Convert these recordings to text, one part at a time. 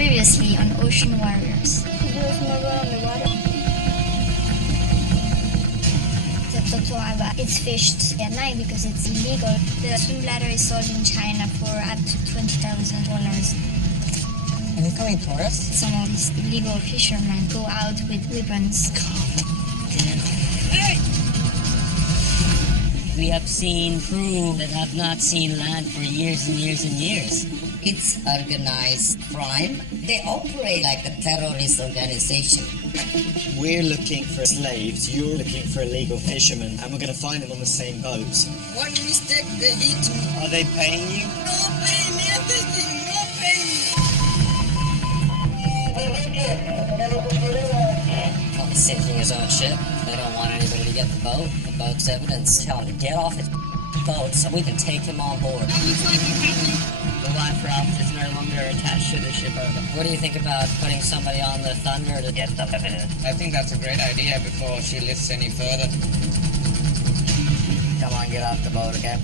Previously on Ocean Warriors. It's fished at night because it's illegal. The swim bladder is sold in China for up to $20,000. Incoming tourists? Some of these illegal fishermen go out with weapons. We have seen crew that have not seen land for years and years and years. It's organized crime. They operate like a terrorist organization. We're looking for slaves, you're looking for illegal fishermen, and we're going to find them on the same boat. One mistake, they hit me. Are they paying you? No pay me everything, no pay me. Probably sinking his own ship. They don't want anybody to get the boat. The boat's evidence. Tell him to get off his boat so we can take him on board. The life raft is no longer attached to the ship. What do you think about putting somebody on the Thunder to get the evidence? I think that's a great idea before she lifts any further. Come on, get off the boat, okay?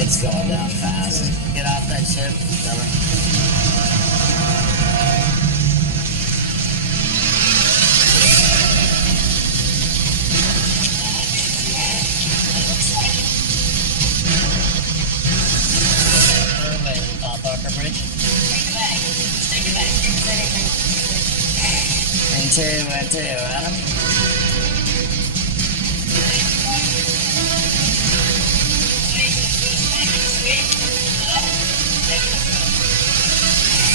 It's going down fast. Get off that ship. Never. Bridge. Take it back. And two, Adam.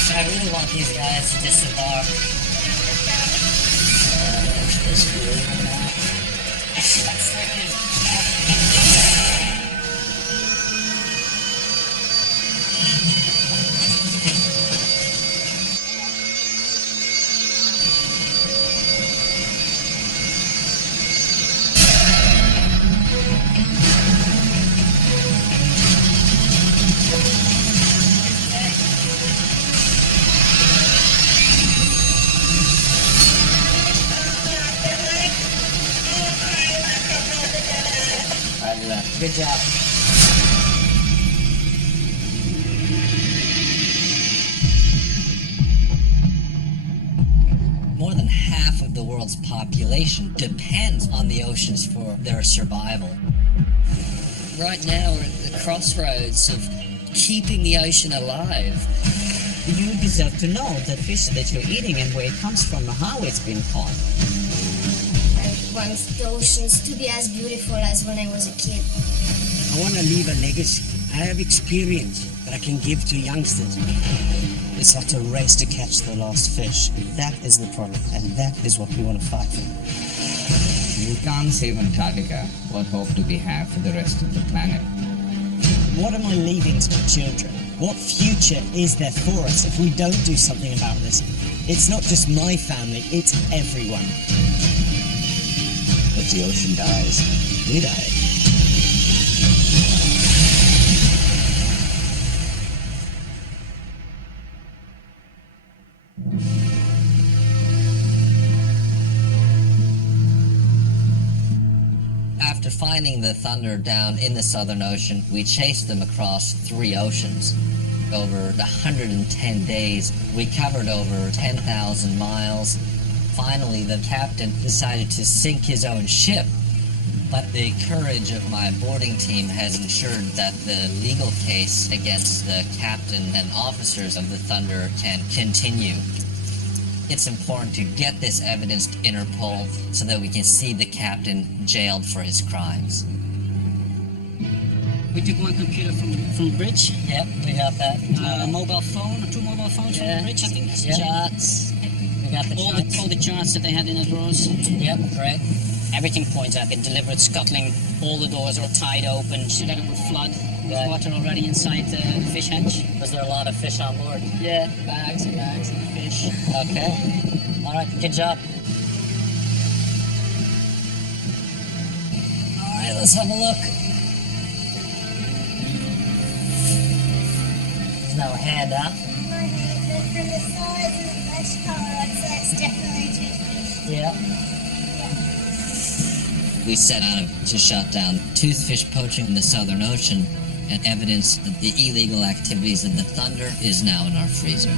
I really want these guys to disembark. Good job. More than half of the world's population depends on the oceans for their survival. Right now we're at the crossroads of keeping the ocean alive. You deserve to know the fish that you're eating and where it comes from and how it's been caught. I want the oceans to be as beautiful as when I was a kid. I want to leave a legacy. I have experience that I can give to youngsters. It's not a race to catch the last fish. That is the problem, and that is what we want to fight for. We can't save Antarctica. What hope do we have for the rest of the planet? What am I leaving to my children? What future is there for us if we don't do something about this? It's not just my family, it's everyone. If the ocean dies, we die. After finding the Thunder down in the Southern Ocean, we chased them across 3 oceans. Over 110 days, we covered over 10,000 miles. Finally, the captain decided to sink his own ship. But the courage of my boarding team has ensured that the legal case against the captain and officers of the Thunder can continue. It's important to get this evidence to Interpol so that we can see the captain jailed for his crimes. We took one computer from the bridge. Yep, we got that. A mobile phone, 2 mobile phones from the bridge, I think. Charts. We got the charts. All the charts that they had in the drawers. Yep, great. Everything points at it. Deliberate scuttling. All the doors are tied open. So that it would flood. There's water already inside the fish hatch. Was there a lot of fish on board? Yeah, bags and bags of fish. Okay. All right, good job. All right, let's have a look. There's no hand up. No hand, but from the size and the flesh color, I'd say it's definitely too fish. Yeah. we set out to shut down toothfish poaching in the Southern Ocean, and evidence that the illegal activities of the Thunder is now in our freezer.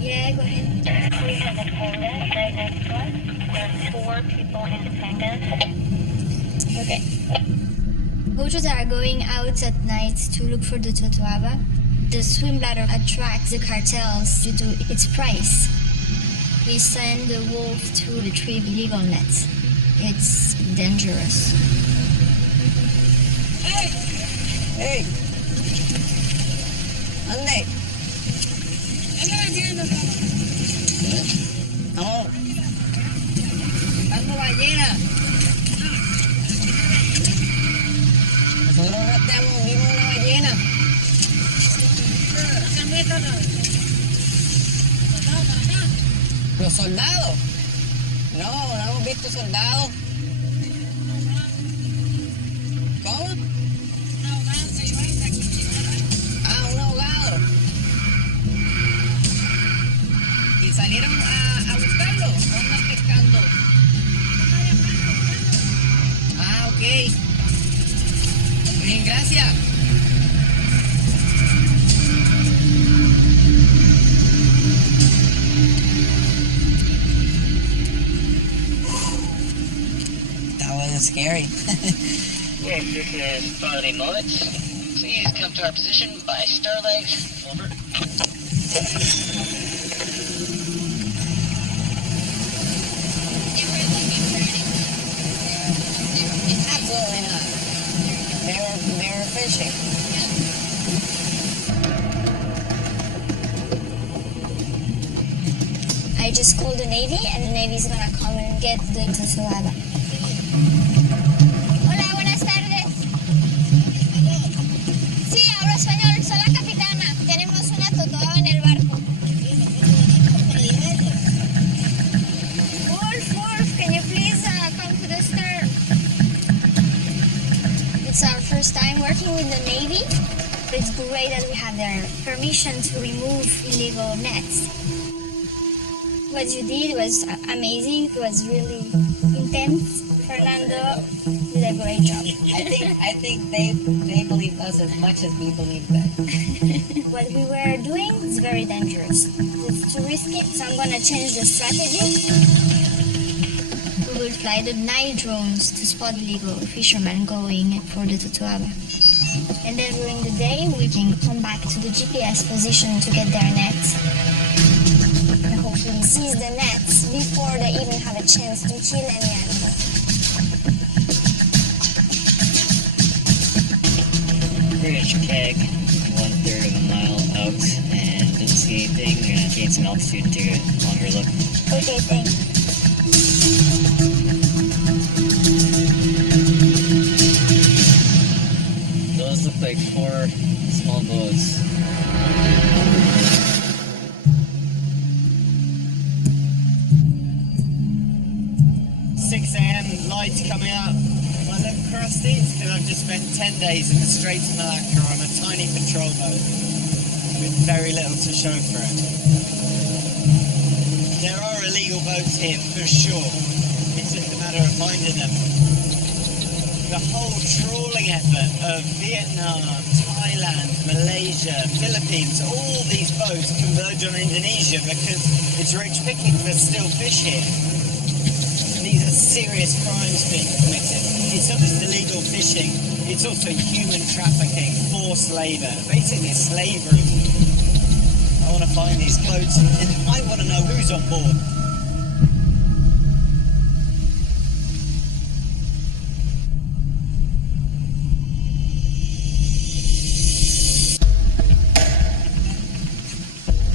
Yeah, go ahead. We have attendance right next to us. There's 4 people independent. Okay. Poachers are going out at night to look for the totoaba. The swim bladder attracts the cartels due to its price. We send the wolf to retrieve illegal nets. It's dangerous. Hey! ¿Dónde? No. Buscando ballena. Nosotros rastreamos, vimos una ballena. ¿Los soldados? No hemos visto soldados. ¿Cómo? Ah, un ahogado. ¿Y salieron a buscarlo o andan pescando? Ah, ok. Bien, gracias. That wasn't scary. Yes, this is Farley Mullets. Please come to our position by Starlegs. Over. Absolutely not. They were fishing. I just called the Navy, and the Navy's gonna come and get the totoaba. Hola, buenas tardes. Sí, hablo español. Soy la capitana. Tenemos una totoaba en el barco. Wolf, can you please come to the stern? It's our first time working with the Navy. It's great that we have their permission to remove illegal nets. What you did was amazing. It was really intense. Fernando did a great job. I think they believed us as much as we believed them. What we were doing is very dangerous. It's too risky, so I'm gonna change the strategy. We will fly the night drones to spot illegal fishermen going for the totoaba. And then during the day, we can come back to the GPS position to get their nets. And hopefully seize the nets before they even have a chance to kill any animal. British keg, 1/3 of a mile out, and didn't see anything. We're gonna gain some altitude to take a longer look. Okay, thanks. Those look like 4 small boats. 6 a.m. lights coming up. I look crusty because I've just spent 10 days in the Straits of Malacca on a tiny patrol boat with very little to show for it. There are illegal boats here for sure. It's just a matter of finding them. The whole trawling effort of Vietnam, Thailand, Malaysia, Philippines, all these boats converge on Indonesia because it's rich pickings. There's still fish here. These are serious crimes being committed. It's not just illegal fishing, it's also human trafficking, forced labour, basically slavery. I want to find these boats and I want to know who's on board.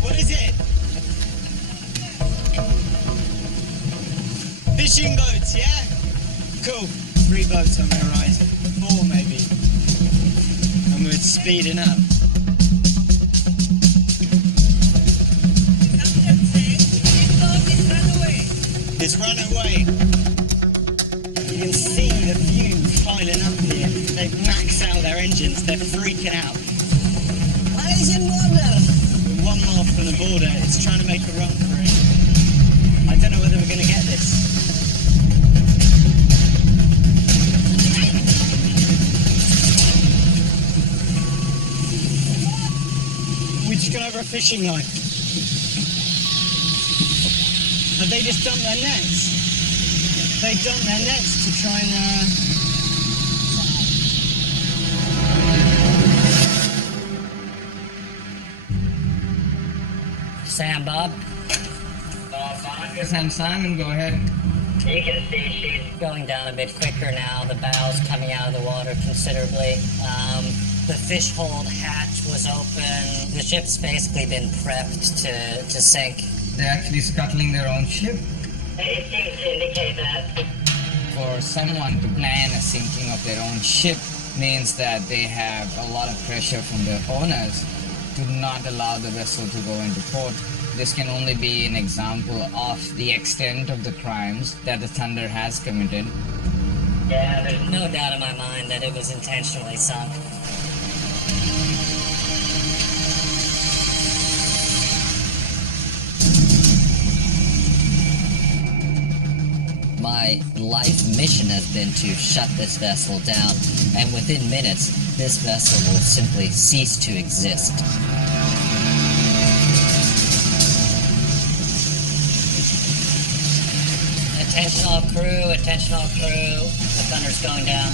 What is it? Fishing boats, yeah? Cool. 3 boats on the horizon. 4 maybe. And we're speeding up. It's run away. can see the view piling up here. They've maxed out their engines. They're freaking out. Malaysian border! 1 mile from the border. It's trying to make a run for it. I don't know whether we're going to get this. We just gone over a fishing line. Have they just dumped their nets? They dumped their nets to try and Sam, Bob? Yes, I'm Simon, go ahead. You can see she's going down a bit quicker now. The bow's coming out of the water considerably. The fish hold hatch was open. The ship's basically been prepped to sink. They're actually scuttling their own ship. It seems to indicate that. For someone to plan a sinking of their own ship means that they have a lot of pressure from their owners to not allow the vessel to go into port. This can only be an example of the extent of the crimes that the Thunder has committed. Yeah, there's no doubt in my mind that it was intentionally sunk. My life mission has been to shut this vessel down, and within minutes, this vessel will simply cease to exist. Attention all crew, attention all crew. The Thunder's going down.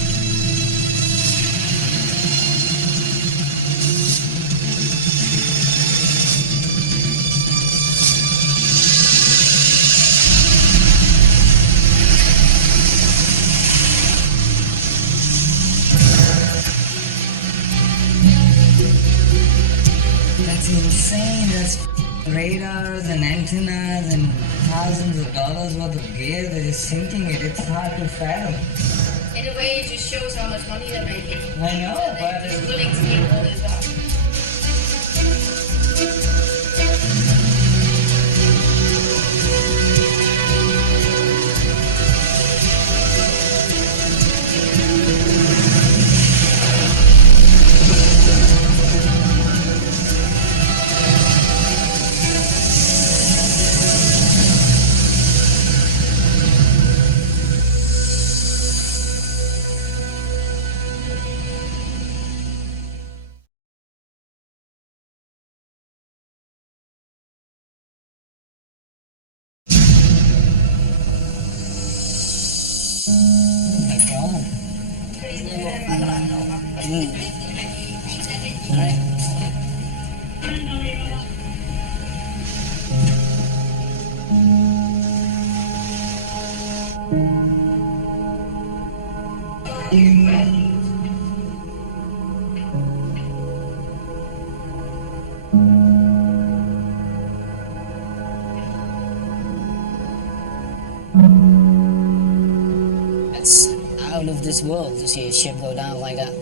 That's insane. That's radars and antennas and thousands of dollars worth of gear. They're just sinking it. It's hard to fathom. In a way, it just shows how much money they're making. I know, but They're willing to give all this up. It's out of this world to see a ship go down like that.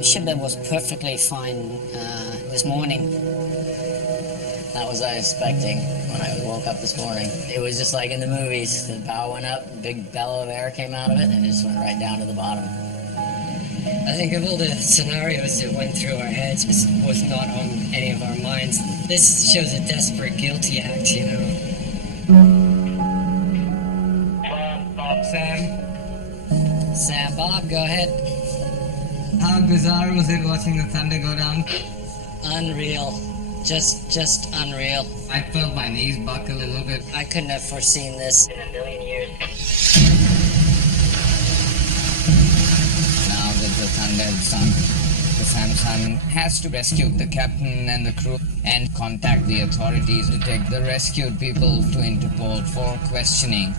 A ship that was perfectly fine this morning. That was I expecting when I woke up this morning. It was just like in the movies. The bow went up, a big bellow of air came out of it, and it just went right down to the bottom. I think of all the scenarios that went through our heads was not on any of our minds. This shows a desperate, guilty act, you know. Sam, Bob, go ahead. How bizarre was it watching the Thunder go down? Unreal. Just unreal. I felt my knees buckle a little bit. I couldn't have foreseen this in a million years. Now that the Thunder had sunk, the Samsung has to rescue the captain and the crew and contact the authorities to take the rescued people to Interpol for questioning.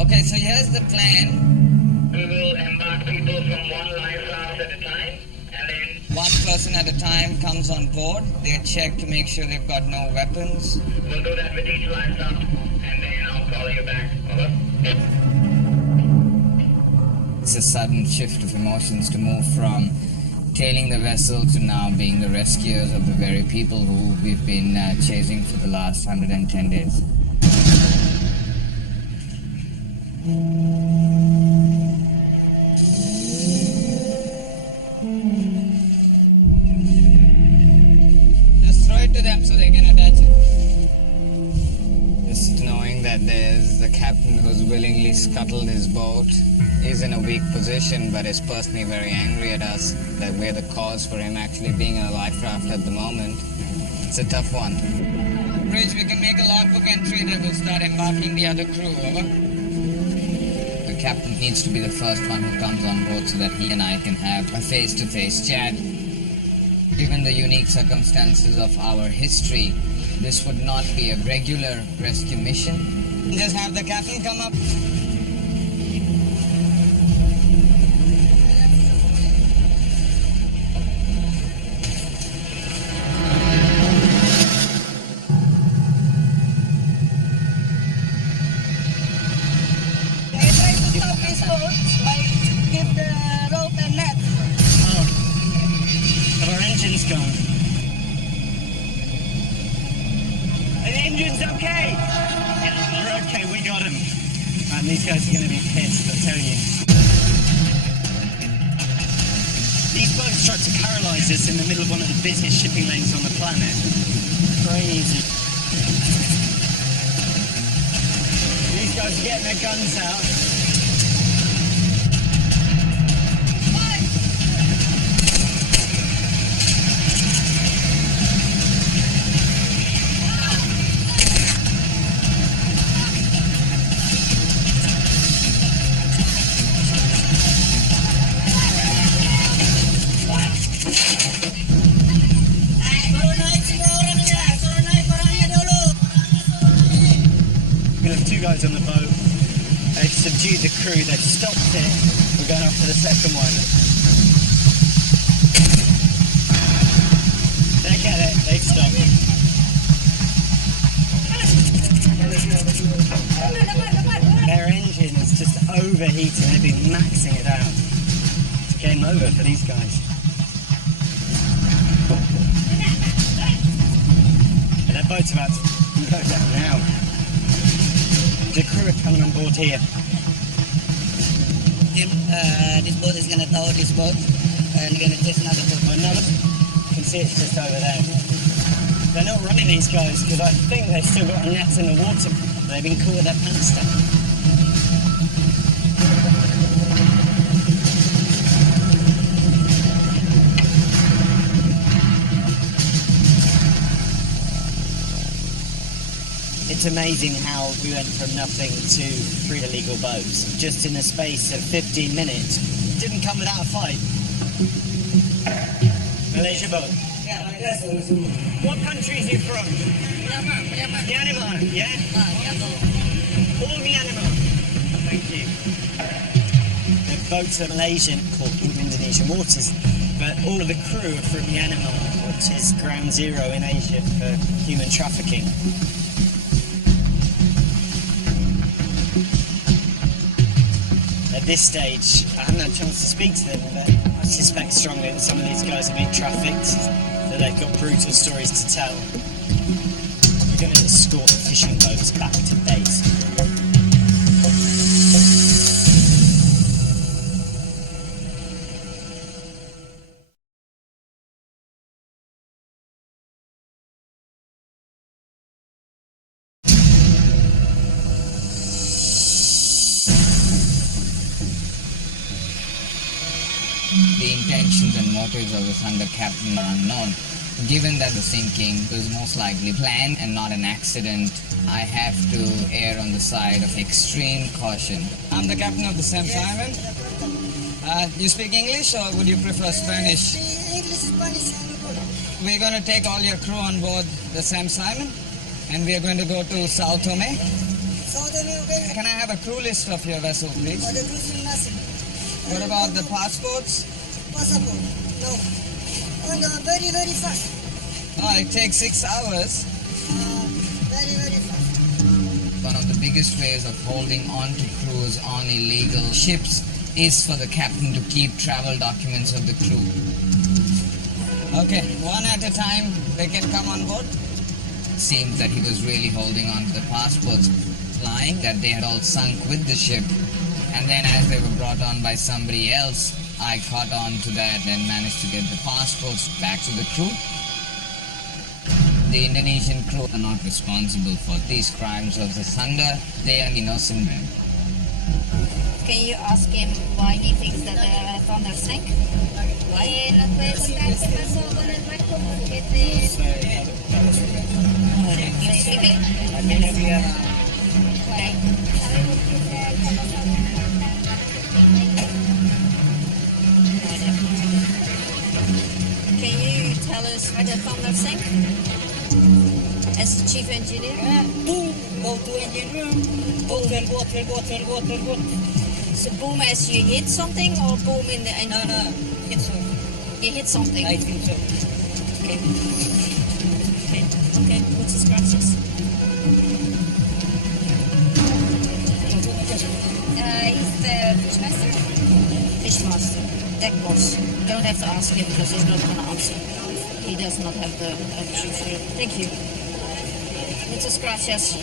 Okay, so here's the plan. We will embark people from one liferaft at a time, and then one person at a time comes on board. They're checked to make sure they've got no weapons. we'll do that with each liferaft, and then I'll call you back. Over. It's a sudden shift of emotions to move from tailing the vessel to now being the rescuers of the very people who we've been chasing for the last 110 days. Just throw it to them so they can attach it. Just knowing that there's the captain who's willingly scuttled his boat is in a weak position, but is personally very angry at us that we're the cause for him actually being in a life raft at the moment. It's a tough one. Bridge, we can make a logbook entry that will start embarking the other crew, over. The captain needs to be the first one who comes on board so that he and I can have a face-to-face chat. Given the unique circumstances of our history, this would not be a regular rescue mission. Just have the captain come up. These guys are going to be pissed, I tell you. These boats tried to paralyze us in the middle of one of the busiest shipping lanes on the planet. Crazy. These guys are getting their guns out. Guys on the boat. They've subdued the crew, they've stopped it. We're going after the second one. They get it, they've stopped. Their engine is just overheating, they've been maxing it out. It's game over for these guys. And their boat's about to go down now. The crew are coming on board here. Jim, this boat is going to tow this boat and we're going to chase another boat. Another? You can see it's just over there. They're not running these guys because I think they've still got a net in the water. They've been caught with their pants down. It's amazing how we went from nothing to 3 illegal boats just in the space of 15 minutes. Didn't come without a fight. Malaysia boat. Yeah, yes. What country is you from? Myanmar, yeah? All Myanmar. Thank you. The boats are Malaysian, caught in Indonesian waters, but all of the crew are from Myanmar, which is ground zero in Asia for human trafficking. At this stage, I haven't had a chance to speak to them, but I suspect strongly that some of these guys have been trafficked, that they've got brutal stories to tell. We're going to escort the fishing boats back to base. The intentions and motives of the Thunder captain are unknown. Given that the sinking was most likely planned and not an accident, I have to err on the side of extreme caution. I'm the captain of the Sam Simon. You speak English or would you prefer Spanish? English, Spanish. We're going to take all your crew on board the Sam Simon and we are going to go to Sao Tome. Can I have a crew list of your vessel, please? What about the passports? Passport, no. And very, very fast. Oh, it takes 6 hours. Very, very fast. One of the biggest ways of holding on to crews on illegal ships is for the captain to keep travel documents of the crew. Okay, one at a time, they can come on board. It seemed that he was really holding on to the passports. lying that they had all sunk with the ship. And then as they were brought on by somebody else, I caught on to that and managed to get the passports back to the crew. The Indonesian crew are not responsible for these crimes of the Thunder. They are innocent men. Can you ask him why he thinks that the Thunder sank? Why? No puede contar qué pasó con el barco porque ¿You're sleeping? Why? Can you tell us why the Thunder sank? As the chief engineer? Boom! Go to engine room. Water. So boom as you hit something or boom in the engine? No, hit something. You hit something? I think so. Okay, muchas gracias. He's the fishmaster? Fishmaster. Deck boss. Don't have to ask him because he's not going to answer. He does not have the attitude. Thank you. Muchas gracias.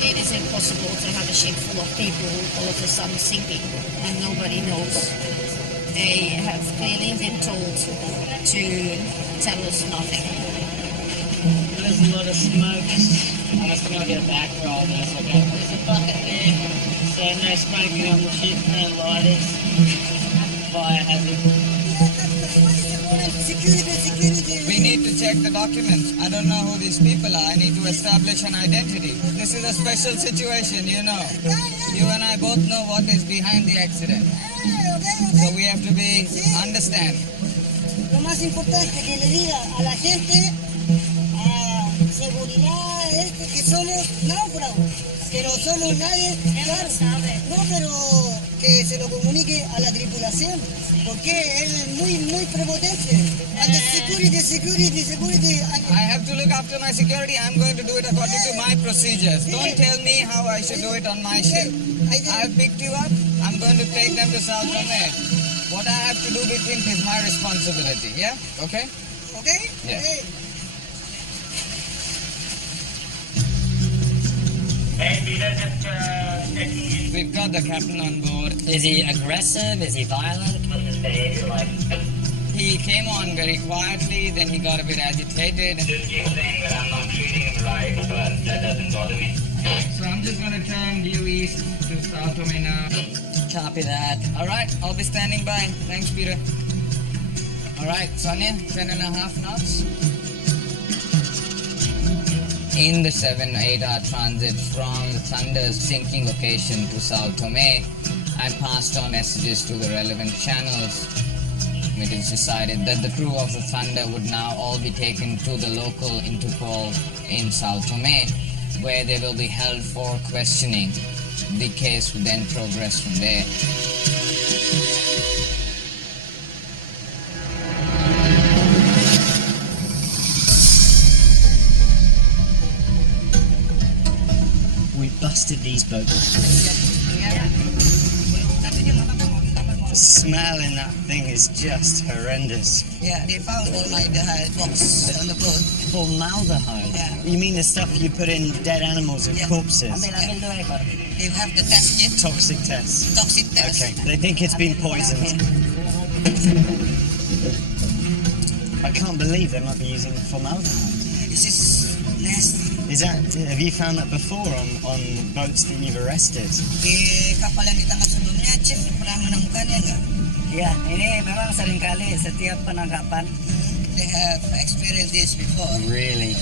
It is impossible to have a ship full of people all of a sudden sinking and nobody knows. They have clearly been told to tell us nothing. There's a lot of smoke. I must not get a back roll. There's a bucket there. So no smoking on the ship, no lighters. Fire hazard. We need to check the documents. I don't know who these people are. I need to establish an identity. This is a special situation, you know. You and I both know what is behind the accident. So we have to understand. Lo más importante que le diga a la gente, a seguridad, que somos náufragos, que no somos nadie, claro, no, pero que se lo comunique a la tripulación, porque él es muy prepotente. And the security. I have to look after my security. I'm going to do it according to my procedures. Don't tell me how I should do it on my ship. I've picked you up. I'm going to take them to South Tome. What I have to do between is my responsibility. Yeah? Okay? Okay? Yeah. Okay. Hey, Peter, just checking in. We've got the captain on board. Is he aggressive? Is he violent? What's his behavior like? He came on very quietly, then he got a bit agitated. Just keep saying that I'm not treating him right, but that doesn't bother me. So I'm just going to turn due east to South Tome now. Copy that. All right, I'll be standing by. Thanks, Peter. All right, Sonia, 10.5 knots. In the 7-8 hour transit from the Thunder's sinking location to Sao Tome, I passed on messages to the relevant channels. It is decided that the crew of the Thunder would now all be taken to the local Interpol in Sao Tome, where they will be held for questioning. The case would then progress from there. We busted these boats. The smell in that thing is just horrendous. Yeah, they found formaldehyde box on the boat. Formaldehyde? Yeah. You mean the stuff you put in dead animals and corpses? They have the test kit. Toxic test. Toxic test. Okay, they think it's been poisoned. I can't believe they might be using formaldehyde. This is nasty. Have you found that before on boats that you've arrested? Di kapal yang ditangkap sebelumnya, Chief pernah menemukannya enggak? Ya, ini memang seringkali setiap penangkapan. They have experienced this before. Really?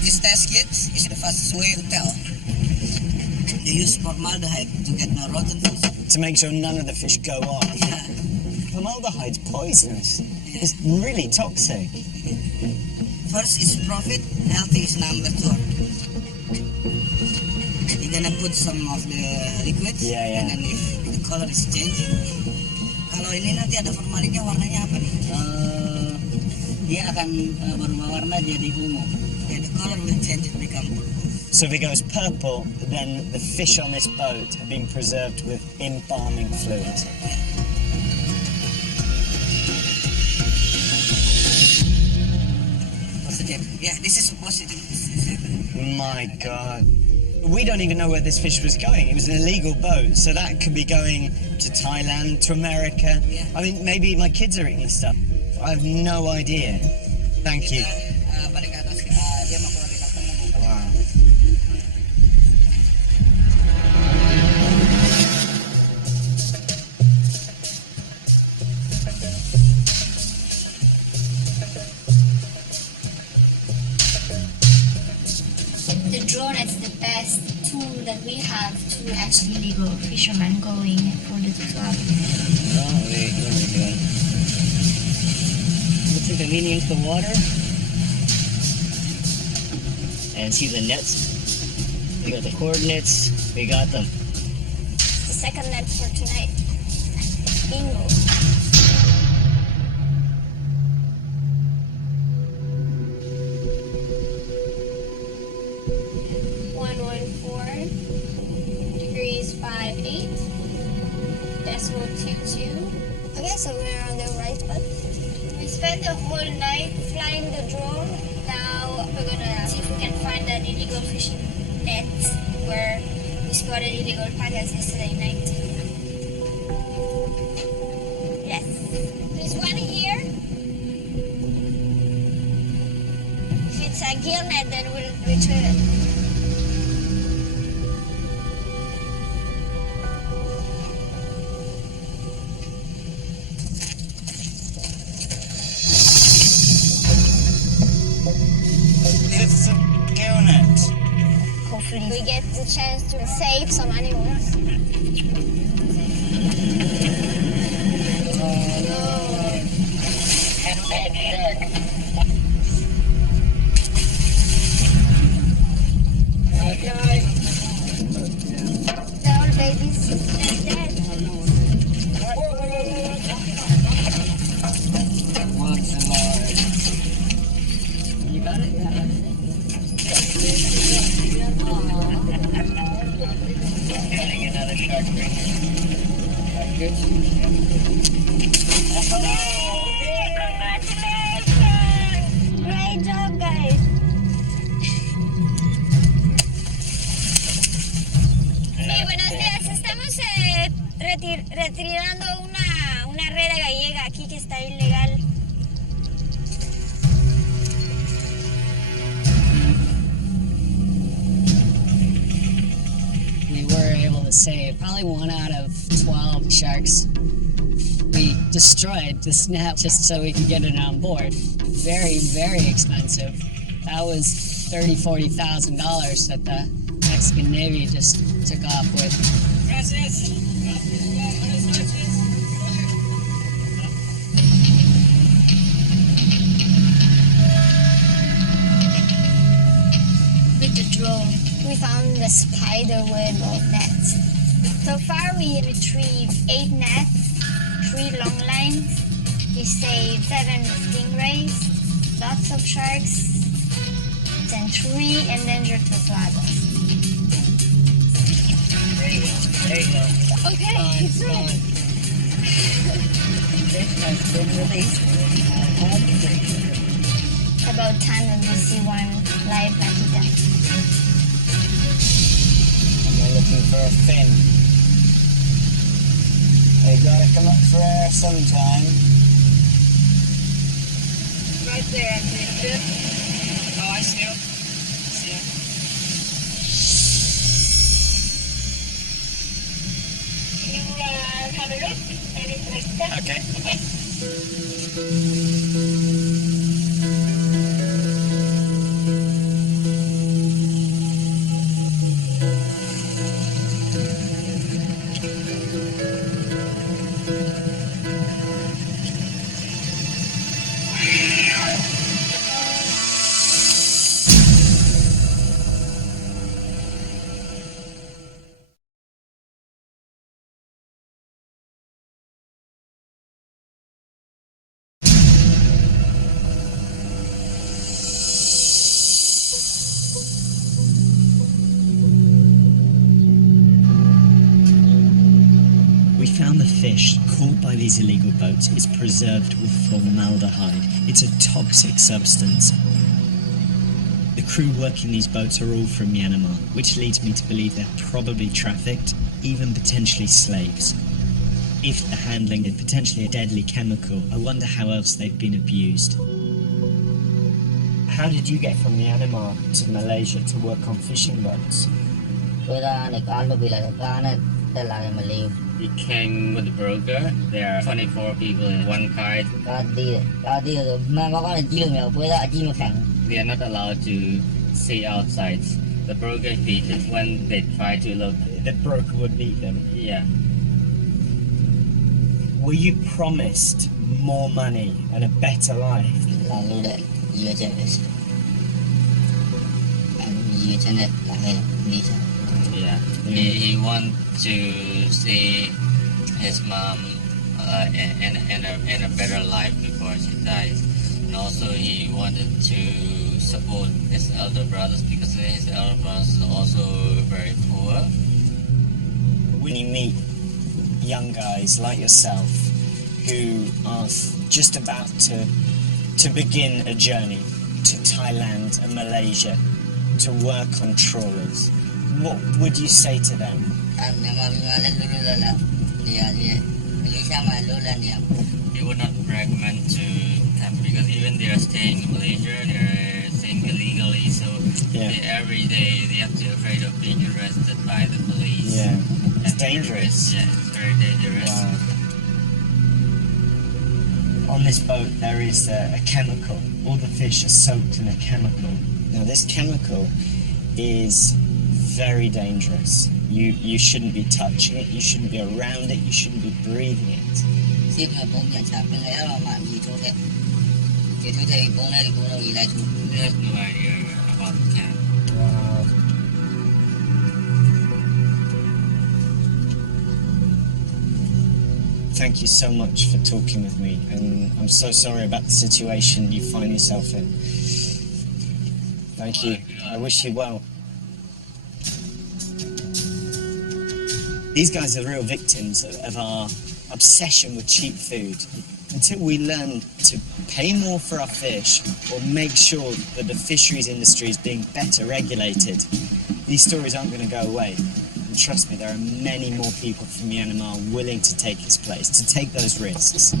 This test kit is the fastest way to tell. They use formaldehyde to get no rotten fish. To make sure none of the fish go off. Yeah. Formaldehyde's poisonous. It's really toxic. First is profit, health is number 2. You're gonna put some of the liquid, Yeah. and then if the color is changing. Kalau ini nanti ada formalinnya, warnanya apa nih? Dia akan berubah warna jadi ungu. Yeah, the color will change, it become blue. So if it goes purple, then the fish on this boat have been preserved with embalming fluid. positive. Yeah, this is positive. My God. We don't even know where this fish was going. It was an illegal boat, so that could be going to Thailand, to America. Yeah. I mean, maybe my kids are eating this stuff. I have no idea. Thank you. Balik ke atas, dia mau keluar di kapal. Wow. The drone is the best tool that we have to catch illegal fishermen going for the club. Oh, wait, really good. Looks like they're leaning into the water. And see the nets. We got the coordinates. We got them. The second net for tonight. Bingo. Okay, so we're on the right spot. We spent the whole night flying the drone. Now we're gonna see if we can find an illegal fishing net where we spotted illegal packets yesterday night. Yes, there's one here. If it's a gill net, then we'll retrieve it. It's a gill net. Hopefully we get the chance to save some animals. They're all babies and dead. You got it? Yeah. Getting another shark ring. Congratulations! Great job, guys. Sí, buenos días. Estamos retirando una red gallega aquí que está ilegal. We were able to save probably 1 out of 12 sharks. We destroyed the net just so we could get it on board. Very, very expensive. That was $30,000-$40,000 that the Mexican Navy just took off with. With the drone, we found the spider web of nets. So far we retrieved 8 nets, 3 long lines, we saved 7 stingrays, lots of sharks, and 3 endangered tortugas. There you go. Okay, It's gone. Fish has been released. about time that we see one live vaquita. We're looking for a fin. They gotta come up for air sometime. Right there, Victor. Oh, I see him. See him. You have a look, maybe it's next step. Okay. We found the fish caught by these illegal boats is preserved with formaldehyde. It's a toxic substance. The crew working these boats are all from Myanmar, which leads me to believe they're probably trafficked, even potentially slaves. If they're handling a potentially deadly chemical, I wonder how else they've been abused. How did you get from Myanmar to Malaysia to work on fishing boats? He came with a broker. There are 24 people in one kite. They are not allowed to see outside. The broker beat it when they try to look. The broker would beat them. Yeah. Were you promised more money and a better life? Yeah. He wanted to see his mom in a better life before she dies. And also he wanted to support his elder brothers because his elder brothers are also very poor. When you meet young guys like yourself who are just about to begin a journey to Thailand and Malaysia to work on trawlers, what would you say to them? He would not recommend to them because even they are staying in Malaysia, they are staying illegally, so every day they have to be afraid of being arrested by the police. Yeah, it's dangerous. Yeah, it's very dangerous. Wow. On this boat there is a chemical. All the fish are soaked in a chemical. Now this chemical is very dangerous. You shouldn't be touching it, you shouldn't be around it, you shouldn't be breathing it. There's no idea about the camp. Wow. Thank you so much for talking with me, and I'm so sorry about the situation you find yourself in. Thank you. I wish you well. These guys are real victims of our obsession with cheap food. Until we learn to pay more for our fish or make sure that the fisheries industry is being better regulated, these stories aren't going to go away. And trust me, there are many more people from Myanmar willing to take his place, to take those risks.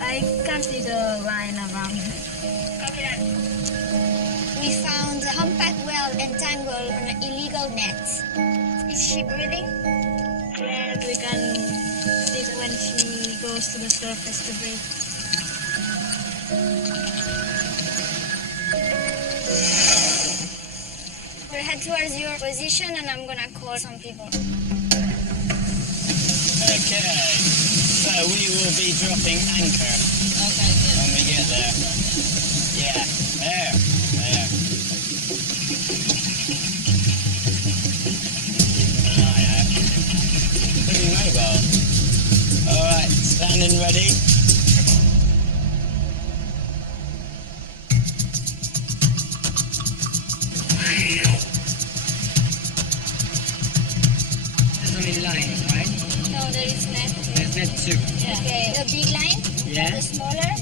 I can't see the line around. We found a humpback whale entangled in an illegal net. Is she breathing? Yes, We can see it when she goes to the surface to breathe. We'll head towards your position and I'm gonna call some people. Okay, so we will be dropping anchor when we get there. Yeah, there. Oh, yeah. Pretty mobile. Alright, standing ready. There's only lines, right? No, there is net. There's net too. Okay, the big line, Yeah? the smaller,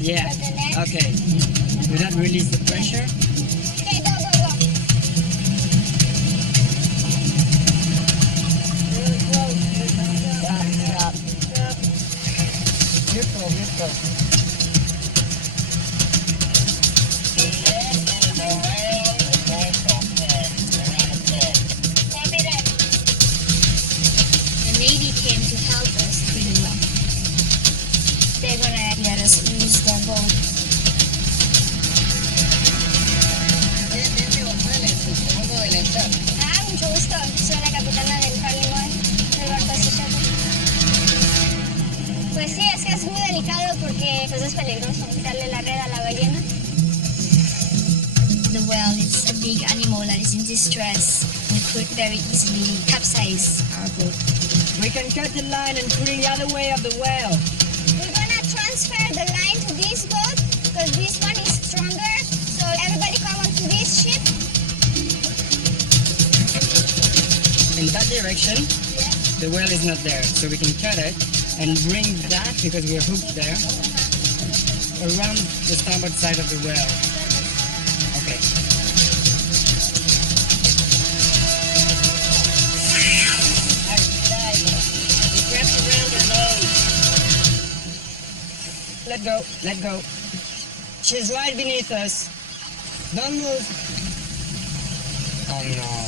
Yeah. but the net. Okay. Will that release the pressure? Okay, go. Really close. Stop. Neutral. The Navy came to help us pretty well. They're gonna let us use their boat. Mucho gusto. Soy la capitana del Carlimón, del barco Seaon. Pues sí, es que es muy delicado porque pues es peligroso quitarle la red a la ballena. The whale is a big animal that is in distress and could very easily capsize our boat. We can cut the line and put it the other way of the whale. We're gonna transfer the line to this boat because this one is stronger. So everybody come onto this ship. In that direction. Yeah. the well is not there. So we can cut it and bring that, because we're hooked there, around the starboard side of the well. Okay. Let go, let go. She's right beneath us. Don't move. Oh no.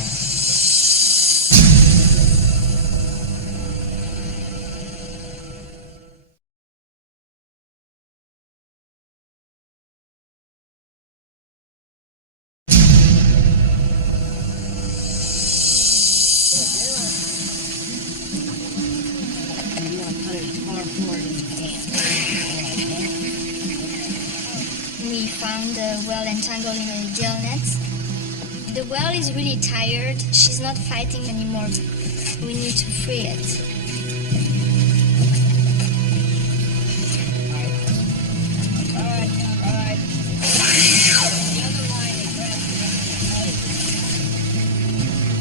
We found the whale entangled in a gel net. The whale is really tired. She's not fighting anymore. We need to free it. Alright.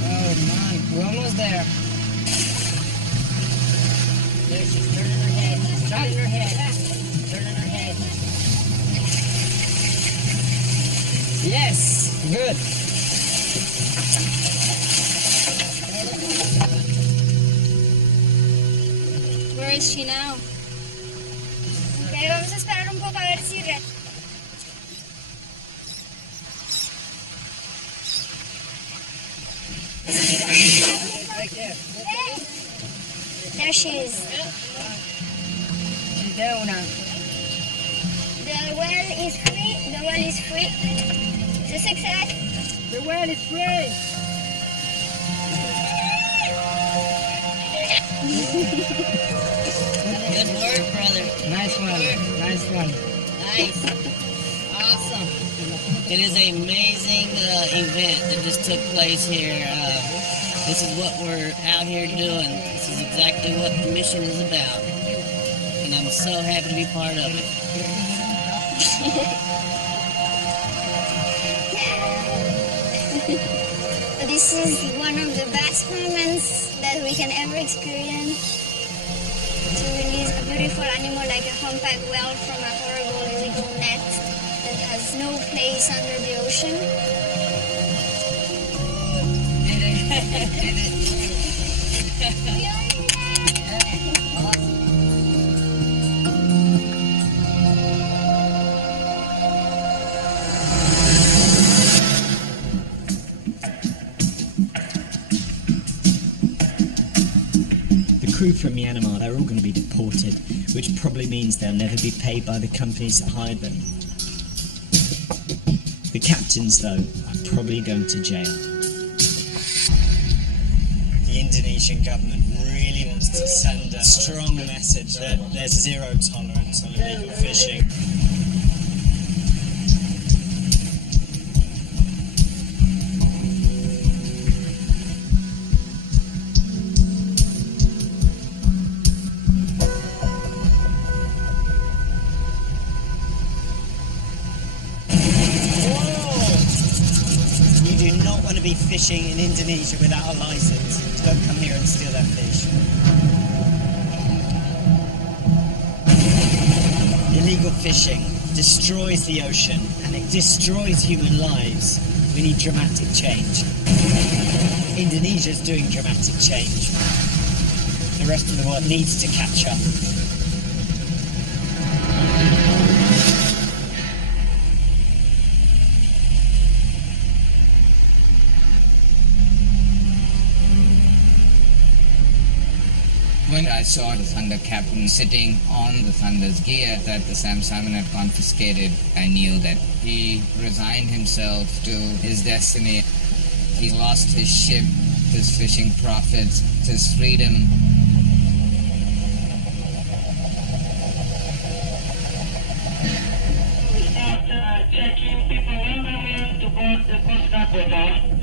Oh man, we're almost there. There, she's turning her head. Turning her head. Turning her head. Yes, good. Where is she now? Okay, vamos a esperar un poco a ver si... There she is. She's there now. The well is free. The well is free. It's a success. The well is free. Good work, brother. Nice one. Nice one. Nice. Awesome. It is an amazing event that just took place here. This is what we're out here doing. This is exactly what the mission is about. And I'm so happy to be part of it. This is one of the best moments that we can ever experience. To release a beautiful animal like a humpback whale from a horrible illegal net that has no place under the ocean. The crew from Myanmar, they're all going to be deported, which probably means they'll never be paid by the companies that hired them. The captains, though, are probably going to jail. The Indonesian government really wants to send a strong message that there's zero tolerance on illegal fishing. You do not want to be fishing in Indonesia without a license. Don't come here and steal that fish. Illegal fishing destroys the ocean and it destroys human lives. We need dramatic change. Indonesia's doing dramatic change. The rest of the world needs to catch up. When I saw the Thunder captain sitting on the Thunder's gear that the Sam Simon had confiscated, I knew that he resigned himself to his destiny. He lost his ship, his fishing profits, his freedom. We start checking people on the way to board the Coast Guard vessel.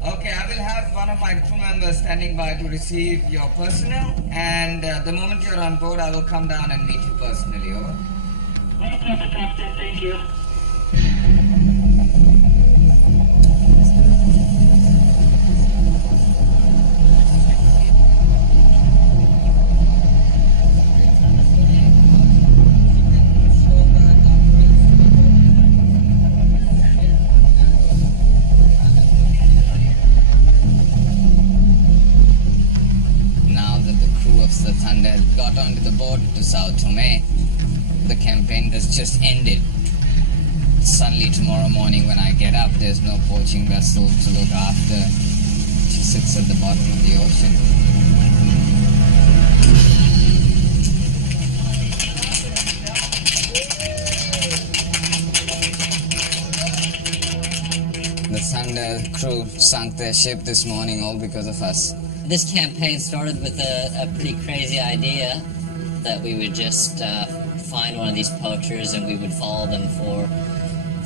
Okay, I will have one of my crew members standing by to receive your personnel, and the moment you're on board, I will come down and meet you personally, over. No problem, Captain. Thank you. got onto the boat to Sao Tome, the campaign has just ended. Suddenly tomorrow morning when I get up, there's no poaching vessel to look after. She sits at the bottom of the ocean. The Thunder crew sunk their ship this morning all because of us. This campaign started with a pretty crazy idea that we would just find one of these poachers and we would follow them for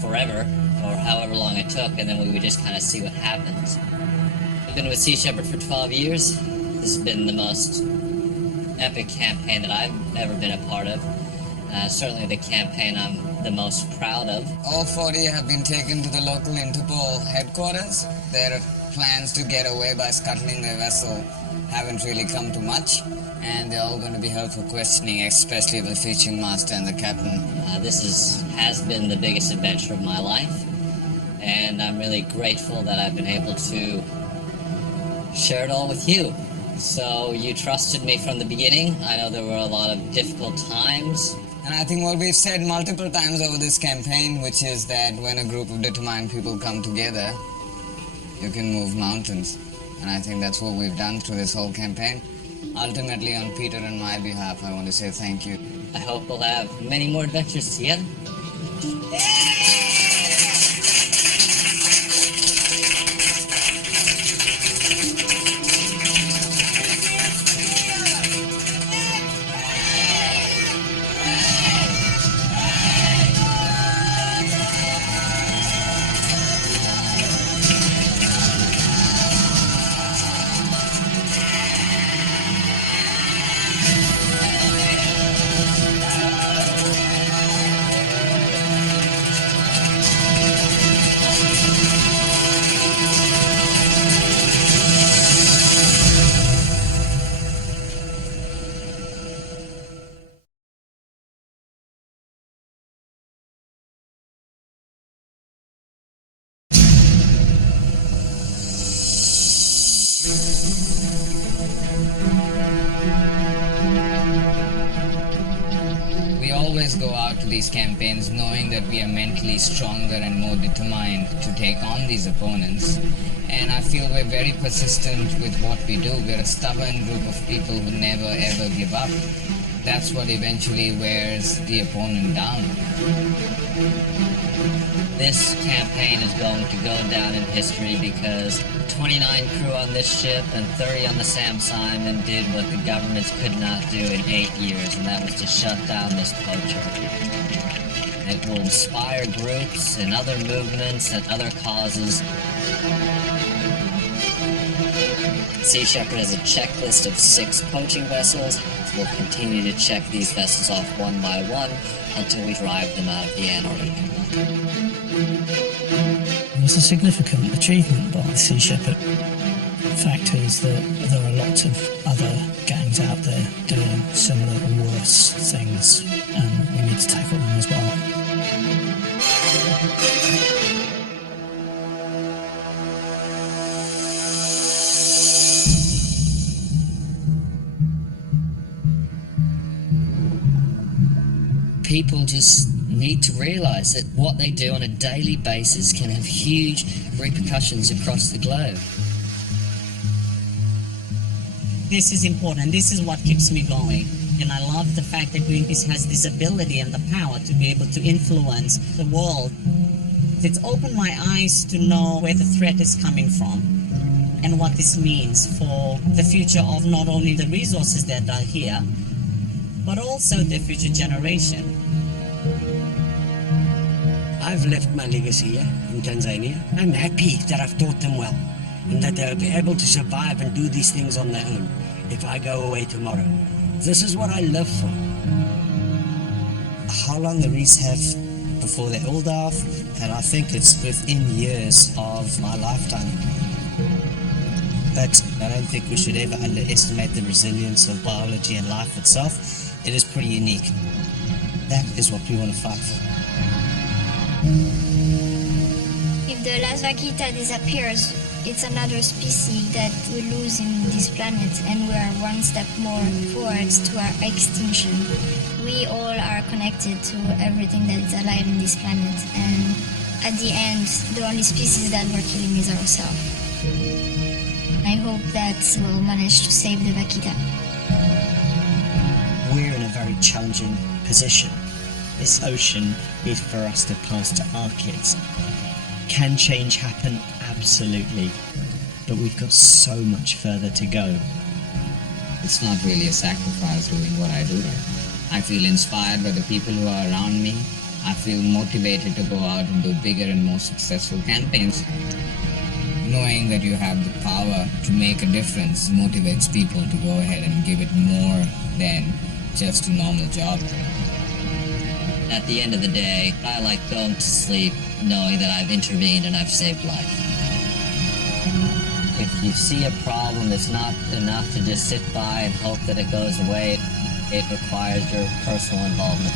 forever or however long it took, and then we would just kind of see what happens. I've been with Sea Shepherd for 12 years. This has been the most epic campaign that I've ever been a part of. Certainly the campaign I'm the most proud of. All 40 have been taken to the local Interpol headquarters. Their plans to get away by scuttling their vessel haven't really come to much, and they're all going to be held for questioning, especially the fishing master and the captain. This has been the biggest adventure of my life, and I'm really grateful that I've been able to share it all with you. So you trusted me from the beginning. I know there were a lot of difficult times. And I think what we've said multiple times over this campaign, which is that when a group of determined people come together, you can move mountains. And I think that's what we've done through this whole campaign. Ultimately, on Peter and my behalf, I want to say thank you. I hope we'll have many more adventures together. We always go out to these campaigns knowing that we are mentally stronger and more determined to take on these opponents. And I feel we're very persistent with what we do. We're a stubborn group of people who never ever give up. That's what eventually wears the opponent down. This campaign is going to go down in history because 29 crew on this ship and 30 on the Sam Simon did what the governments could not do in 8 years, and that was to shut down this poacher. It will inspire groups and other movements and other causes. Sea Shepherd has a checklist of 6 poaching vessels. We'll continue to check these vessels off one by one until we drive them out of the Antarctic. It was a significant achievement by Sea Shepherd. The fact is that there are lots of other gangs out there doing similar or worse things, and we need to tackle them as well. People just need to realize that what they do on a daily basis can have huge repercussions across the globe. This is important. This is what keeps me going. And I love the fact that Greenpeace has this ability and the power to be able to influence the world. It's opened my eyes to know where the threat is coming from and what this means for the future of not only the resources that are here, but also the future generation. I've left my legacy here in Tanzania. I'm happy that I've taught them well and that they'll be able to survive and do these things on their own if I go away tomorrow. This is what I live for. How long the reefs have before they all die off, and I think it's within years of my lifetime. But I don't think we should ever underestimate the resilience of biology and life itself. It is pretty unique. That is what we want to fight for. If the Las Vaquita disappears, It's another species that we lose in this planet, and we are one step more towards to our extinction. We all are connected to everything that is alive in this planet, and at the end, the only species that we're killing is ourselves. I hope that we'll manage to save the vaquita. We're in a very challenging position. This ocean is for us to pass to our kids. Can change happen? Absolutely. But we've got so much further to go. It's not really a sacrifice doing what I do there. I feel inspired by the people who are around me. I feel motivated to go out and do bigger and more successful campaigns. Knowing that you have the power to make a difference motivates people to go ahead and give it more than just a normal job. At the end of the day, I like going to sleep knowing that I've intervened and I've saved life. If you see a problem, it's not enough to just sit by and hope that it goes away. It requires your personal involvement.